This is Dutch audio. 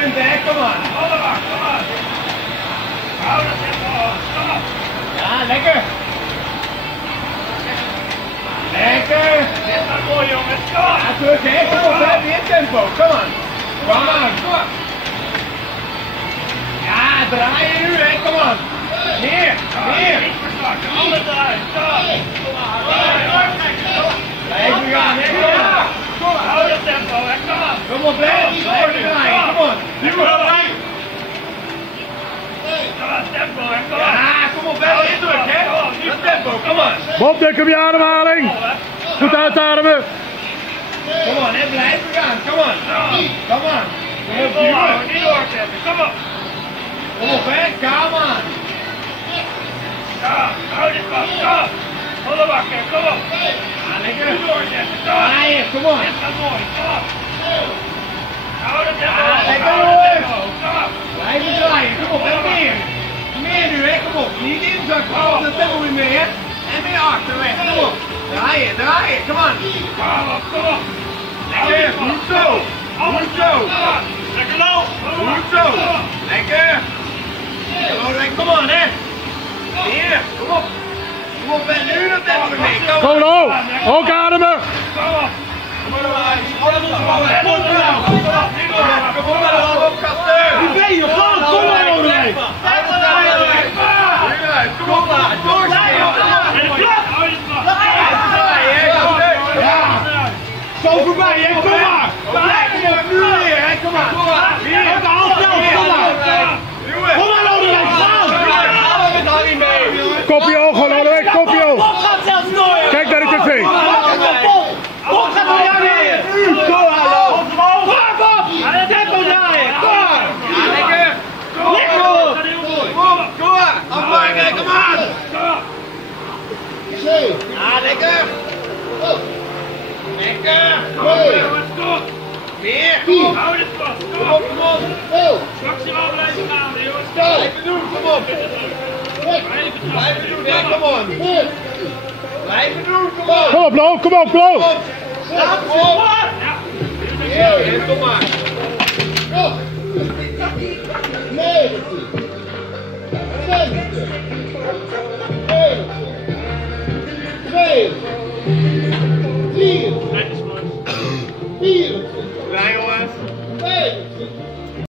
punt, hè, kom maar. Allemaal, kom maar. Hou dat tempo, kom op. Ja, lekker. Lekker. Dit gaat mooi, jongens, kom op. Ja, terug, hè, kom op, hè, weer tempo, kom aan. Kom aan, kom aan. Ja, draaien nu, hè, kom aan. Meer, meer. Niet verslakken, alle draaien, kom. Kom maar, Blijven gaan, hè, kom aan. kom maar. Hou dat tempo, hè, kom op. Kom op, hè, blijven draaien, kom aan. Nu wel, hè. Tempo, hè, kom op. Ja, kom op, hè, weer druk, hè. Dat tempo, kom aan. Bob, druk op je ademhaling. Goed uitademen. Kom aan, hè, blijven gaan, kom aan. Kom aan. Kom op, Volhouden, duwen. niet doorzetten, kom op. Kom op, hè, kom aan. Ja, hou dit vast, kom. Volle bakken, kom op. Ja, lekker. Niet doorzetten, kom op. Draaien, kom aan. Dit gaat mooi, kom op. Hou dat tempo, Ja, lekker, hou dat jongens. tempo, kom op. Blijven draaien, kom op, hè, meer. Meer nu, hè, kom op. Niet inzakken, hou dat tempo weer mee, hè. En weer achterweg, kom op. Draaien, draaien, kom aan. Kom op, kom op. Lekker, goed zo. Goed zo. Lekker loop. Goed zo. Lekker. Kom aan, hè. Hier, kom op. Kom op, en nu dat tempo weer mee. Kom op. Gewoon hoog. Ook ademen. Kom op. Kom op, op, gasten. Hoe ben je? Kom maar, Roderick. Kom op, maar. En de klap. Hou je vast. Zo voorbij, hè? Kom maar! Kom op, nu weer, hè? Kom maar! Kom maar! Met de hand zelf, kom maar. Kom maar, Roderick. Kopje hoog, gewoon Roderick. Kopje hoog. Bob gaat zelfs door! Kijk naar de tv. Bob gaat door jou weer! Go, hallo! Kom, Bob! Aan het tempo draaien! Kom! Lekker! Lekker! Dat is heel mooi. Kom maar! Afmaken, kom aan! Ja, lekker! Lekker! Meer! Hou dit vast. Kom Kom op, op. kom op! Maximaal blijven gaan, jongens. Blijven doen, kom op! Blijven doen, hè? Kom op! Blijven doen, kom op! Kom op, Lo. Kom op, Lo. Stap op! Hier, kom maar! Nee, dat is niet.